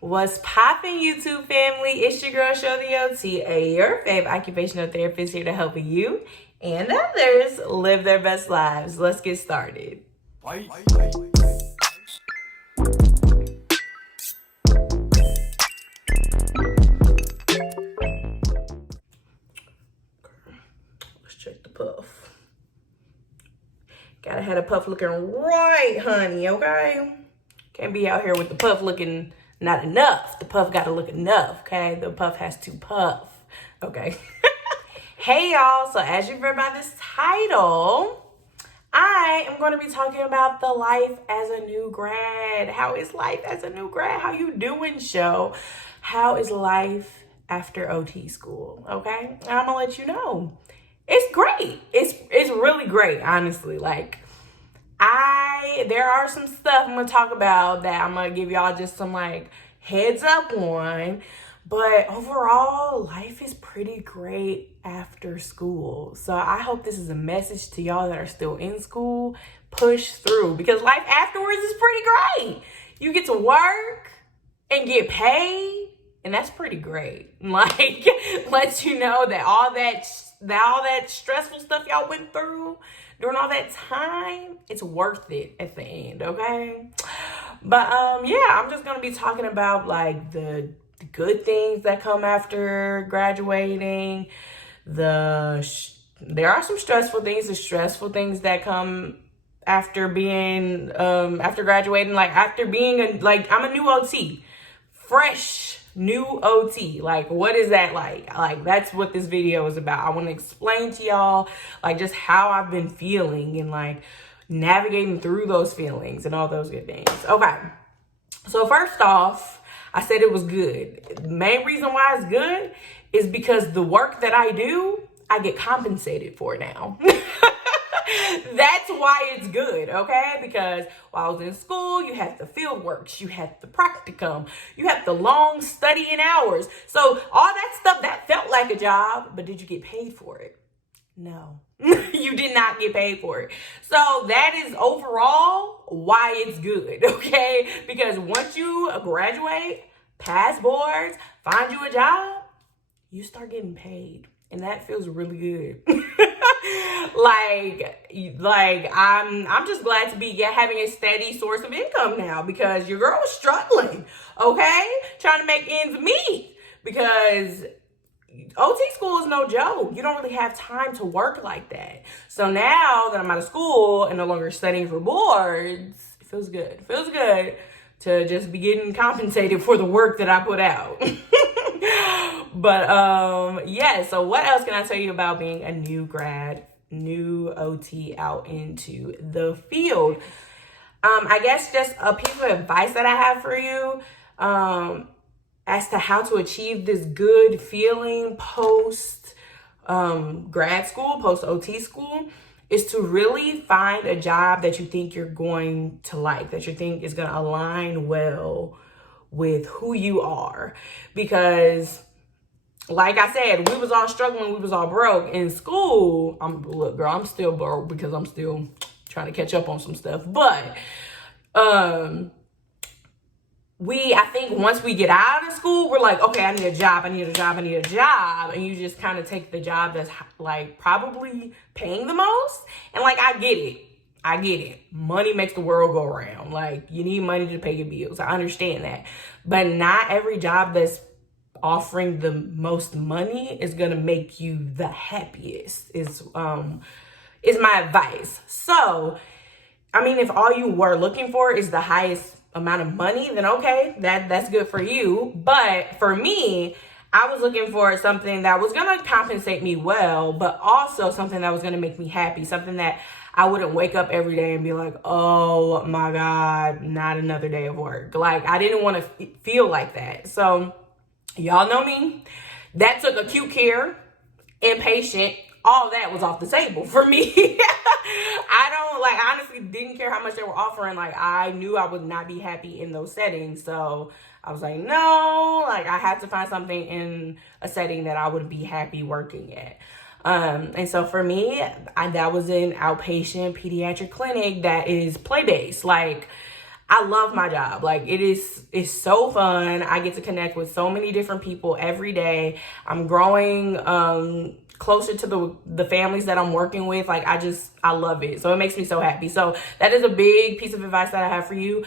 What's poppin', YouTube family? It's your girl, SHOtheOT, your fave occupational therapist, here to help you and others live their best lives. Let's get started. Let's check the puff. Gotta have a puff looking right, honey, okay? Can't be out here with the puff looking not enough. The puff gotta look enough, okay? The puff has to puff, okay? Hey, y'all. So as you've read by this title, I am going to be talking about the life as a new grad. How is life as a new grad? How you doing, show? How is life after OT school, okay? And I'm going to let you know. It's great. It's really great, honestly. Like, there are some stuff I'm going to talk about that I'm going to give y'all just some, like, heads up on. But overall, life is pretty great after school. So I hope this is a message to y'all that are still in school. Push through, because life afterwards is pretty great. You get to work and get paid, and that's pretty great. Like, lets you know that all that stressful stuff y'all went through during all that time, it's worth it at the end, okay? But yeah, I'm just gonna be talking about like the good things that come after graduating. There are some stressful things, the stressful things that come after being after graduating, like after being I'm a new OT, fresh new OT. Like, what is that like? Like, that's what this video is about. I want to explain to y'all like just how I've been feeling and like navigating through those feelings and all those good things. Okay, so first off, I said it was good. The main reason why it's good is because the work that I do, I get compensated for now. That's why it's good, okay? Because while I was in school, you had the field works, you had the practicum, you had the long studying hours. So all that stuff, that felt like a job, but did you get paid for it? No, you did not get paid for it. So that is overall why it's good, okay? Because once you graduate, pass boards, find you a job, you start getting paid. And that feels really good. like I'm just glad to be having a steady source of income now, because your girl was struggling, okay? Trying to make ends meet, because OT school is no joke. You don't really have time to work like that. So now that I'm out of school and no longer studying for boards, it feels good. It feels good to just be getting compensated for the work that I put out. But yeah, so what else can I tell you about being a new grad, new OT out into the field? I guess just a piece of advice that I have for you as to how to achieve this good feeling post grad school, post OT school, is to really find a job that you think you're going to like, that you think is going to align well with who you are. Because like I said, we was all struggling, we was all broke in school. Look, girl, I'm still broke because I'm still trying to catch up on some stuff. But I think once we get out of school, we're like, okay, I need a job. And you just kind of take the job that's like probably paying the most. And like, I get it. Money makes the world go around. Like, you need money to pay your bills. I understand that. But not every job that's offering the most money is gonna make you the happiest, is my advice. So, I mean, if all you were looking for is the highest amount of money, then okay, that's good for you. But for me, I was looking for something that was gonna compensate me well, but also something that was gonna make me happy, something that I wouldn't wake up every day and be like, oh my God, not another day of work. Like, I didn't want to feel like that. So y'all know me. That took acute care, inpatient, all that was off the table for me. I honestly didn't care how much they were offering. Like, I knew I would not be happy in those settings. So I was like, no, like, I had to find something in a setting that I would be happy working at. And so for me, that was an outpatient pediatric clinic that is play-based. Like, I love my job. Like it's so fun. I get to connect with so many different people every day. I'm growing closer to the families that I'm working with. Like I love it. So it makes me so happy. So that is a big piece of advice that I have for you.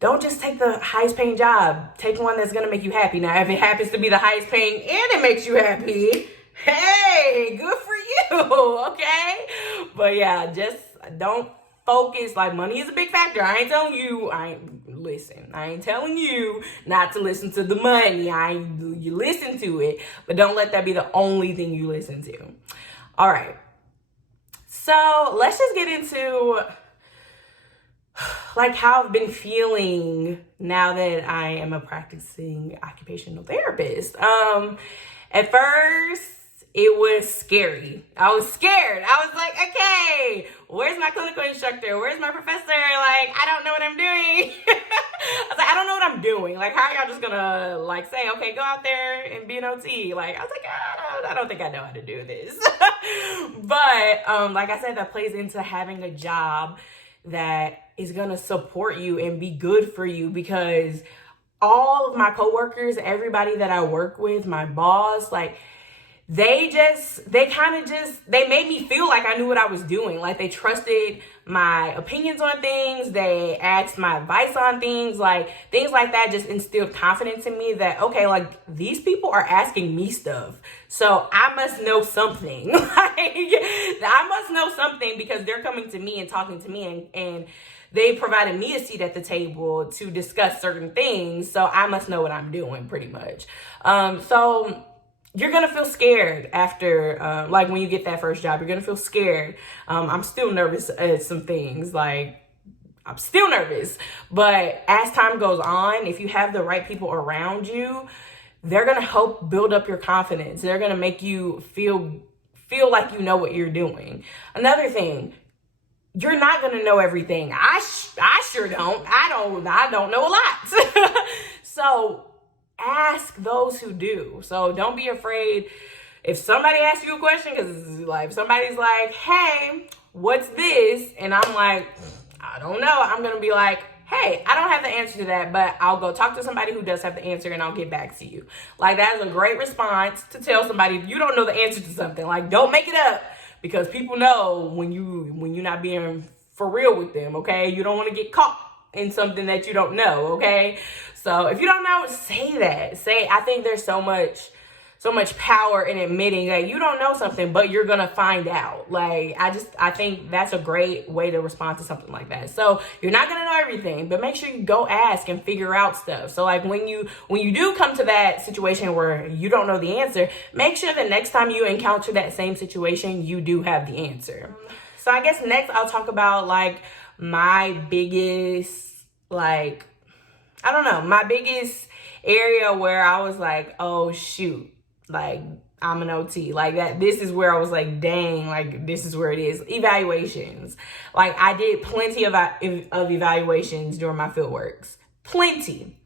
Don't just take the highest paying job. Take one that's gonna make you happy. Now, if it happens to be the highest paying and it makes you happy, hey, good for you, okay? But yeah, just don't focus. Like, money is a big factor. I ain't telling you not to listen to the money. You listen to it, but don't let that be the only thing you listen to. All right. So let's just get into like how I've been feeling now that I am a practicing occupational therapist. At first, it was scary. I was scared. I was like, okay, where's my clinical instructor? Where's my professor? Like, I don't know what I'm doing. I was like, I don't know what I'm doing. Like, how are y'all just gonna like say, okay, go out there and be an OT? Like, I was like, I don't think I know how to do this. But like I said, that plays into having a job that is gonna support you and be good for you, because all of my coworkers, everybody that I work with, my boss, like, they made me feel like I knew what I was doing. Like, they trusted my opinions on things. They asked my advice on things. Like, things like that just instilled confidence in me that, okay, like, these people are asking me stuff, so I must know something. Like, I must know something because they're coming to me and talking to me, and they provided me a seat at the table to discuss certain things. So I must know what I'm doing, pretty much. So you're going to feel scared after, like, when you get that first job, you're going to feel scared. I'm still nervous at some things. Like, I'm still nervous. But as time goes on, if you have the right people around you, they're going to help build up your confidence. They're going to make you feel like you know what you're doing. Another thing, you're not going to know everything. I sure don't. I don't know a lot. So ask those who do. So don't be afraid if somebody asks you a question, because like, if somebody's like, hey, what's this? And I'm like, I don't know. I'm going to be like, hey, I don't have the answer to that, but I'll go talk to somebody who does have the answer and I'll get back to you. Like, that's a great response to tell somebody if you don't know the answer to something. Like, don't make it up, because people know when you're not being for real with them, okay? You don't want to get caught in something that you don't know, okay? So if you don't know, say that. I think there's so much power in admitting that you don't know something, but you're gonna find out. Like, I think that's a great way to respond to something like that. So you're not gonna know everything, but make sure you go ask and figure out stuff. So like, when you do come to that situation where you don't know the answer, make sure the next time you encounter that same situation, you do have the answer. So I guess next I'll talk about like my biggest, like, I don't know, my biggest area where I was like, oh shoot, like, I'm an OT. Like, that, this is where I was like, dang, like, this is where it is. Evaluations. Like, I did plenty of evaluations during my field works. Plenty.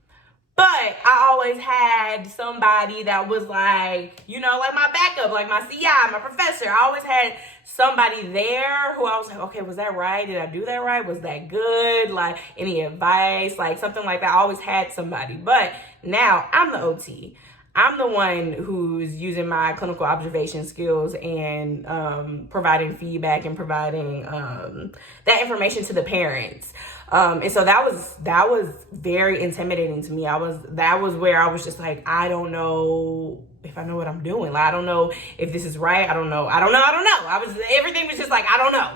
But I always had somebody that was like, you know, like my backup, like my CI, my professor. I always had somebody there who I was like, okay, was that right? Did I do that right? Was that good? Like, any advice? Like, something like that. I always had somebody. But now I'm the OT. I'm the one who's using my clinical observation skills and providing feedback and providing that information to the parents. And so that was very intimidating to me. That was where I was just like, I don't know if I know what I'm doing. Like, I don't know if this is right. I don't know. Everything was just like, I don't know.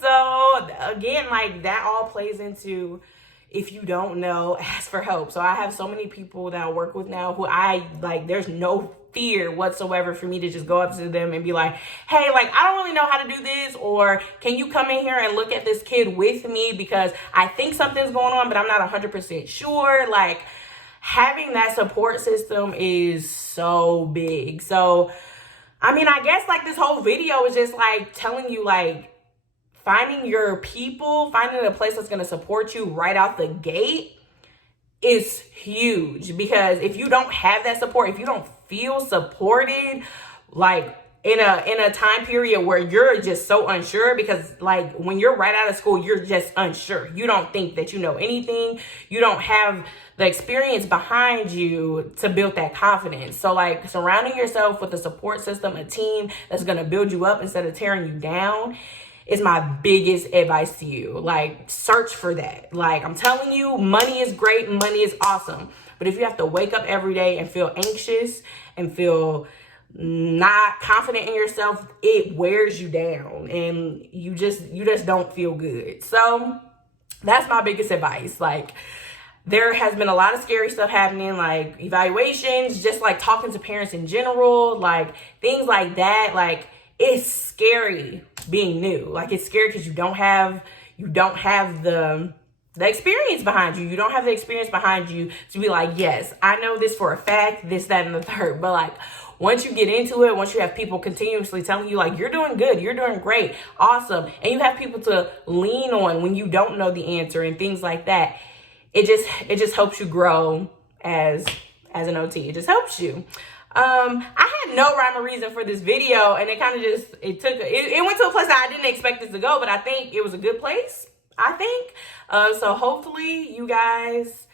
So again, like, that all plays into, if you don't know, ask for help. So I have so many people that I work with now who there's no fear whatsoever for me to just go up to them and be like, hey, like, I don't really know how to do this, or can you come in here and look at this kid with me, because I think something's going on, but I'm not 100% sure. Like, having that support system is so big. So, I mean, I guess like this whole video is just like telling you, like, finding your people, finding a place that's going to support you right out the gate is huge. Because if you don't have that support, if you don't feel supported, like, in a time period where you're just so unsure, because like when you're right out of school, you're just unsure. You don't think that you know anything. You don't have the experience behind you to build that confidence. So like surrounding yourself with a support system, a team that's going to build you up instead of tearing you down is my biggest advice to you. Like search for that. Like I'm telling you, money is great, money is awesome. But if you have to wake up every day and feel anxious and feel not confident in yourself, it wears you down and you just don't feel good. So that's my biggest advice. Like there has been a lot of scary stuff happening, like evaluations, just like talking to parents in general, like things like that. Like it's scary being new. Like it's scary because you don't have the experience behind you. You don't have the experience behind you to be like, yes, I know this for a fact, this, that, and the third. But like once you get into it, once you have people continuously telling you like, you're doing good, you're doing great, awesome. And you have people to lean on when you don't know the answer and things like that. It just helps you grow as an OT. It just helps you. I had no rhyme or reason for this video, and it kind of just, it went to a place that I didn't expect it to go, but I think it was a good place, I think. So hopefully you guys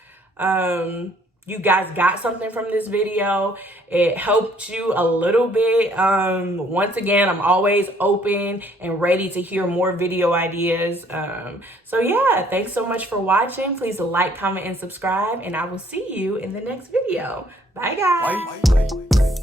got something from this video. It helped you a little bit. Once again, I'm always open and ready to hear more video ideas. So yeah, thanks so much for watching. Please like, comment, and subscribe, and I will see you in the next video. Bye, guys.